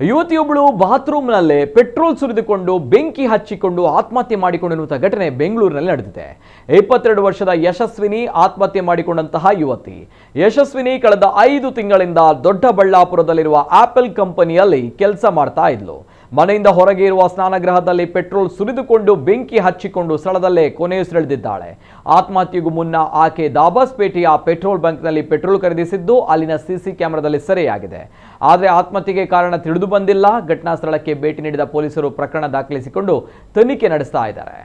ಯುವತಿಯೊಬ್ಬಳು ಬಾತ್ರೂಮ್ನಲ್ಲೇ petrol ಸುರಿದುಕೊಂಡು ಬೆಂಕಿ ಹಚ್ಚಿಕೊಂಡು ಆತ್ಮಹತ್ಯೆ ಮಾಡಿಕೊಂಡಿರುವಂತಹ ಘಟನೆ ಬೆಂಗಳೂರಿನಲ್ಲಿ ನಡೆದಿದೆ. 22 ವರ್ಷದ ಯಶಸ್ವಿನಿ ಆತ್ಮಹತ್ಯೆ ಮಾಡಿಕೊಂಡಂತಹ ಯುವತಿ. ಯಶಸ್ವಿನಿ ಕಳೆದ 5 ತಿಂಗಳಿಂದ ದೊಡ್ಡಬಳ್ಳಾಪುರದಲ್ಲಿರುವ ಆಪಲ್ ಕಂಪನಿಯಲ್ಲಿ ಕೆಲಸ ಮಾಡ್ತಾ ಇದ್ಲು. ಮನೆಯಿಂದ ಹೊರಗೆ ಇರುವ ಸ್ನಾನಗೃಹದಲ್ಲಿ ಪೆಟ್ರೋಲ್ ಸುರಿದುಕೊಂಡು ಬೆಂಕಿ ಹಚ್ಚಿಕೊಂಡು ಸ್ಥಳದಲ್ಲೇ ಕೊನೆಯುಸಿರೆಳೆದಿದ್ದಾಳೆ. ಆತ್ಮಹತ್ಯೆಗೂ ಮುನ್ನ ಆಕೆ ದಾಬಾಸ್ಪೇಟೆಯ ಪೆಟ್ರೋಲ್ ಬಂಕ್ನಲ್ಲಿ ಪೆಟ್ರೋಲ್ ಖರೀದಿಸಿದ್ದು ಅಲ್ಲಿನ ಸಿಸಿ ಕ್ಯಾಮೆರಾದಲ್ಲಿ ಸೆರೆಯಾಗಿದೆ. ಆದರೆ ಆತ್ಮಹತ್ಯೆಗೆ ಕಾರಣ ತಿಳಿದು ಬಂದಿಲ್ಲ. ಘಟನಾ ಸ್ಥಳಕ್ಕೆ ಭೇಟಿ ನೀಡಿದ ಪೊಲೀಸರು ಪ್ರಕರಣ ದಾಖಲಿಸಿಕೊಂಡು ತನಿಖೆ ನಡೆಸ್ತಾ ಇದ್ದಾರೆ.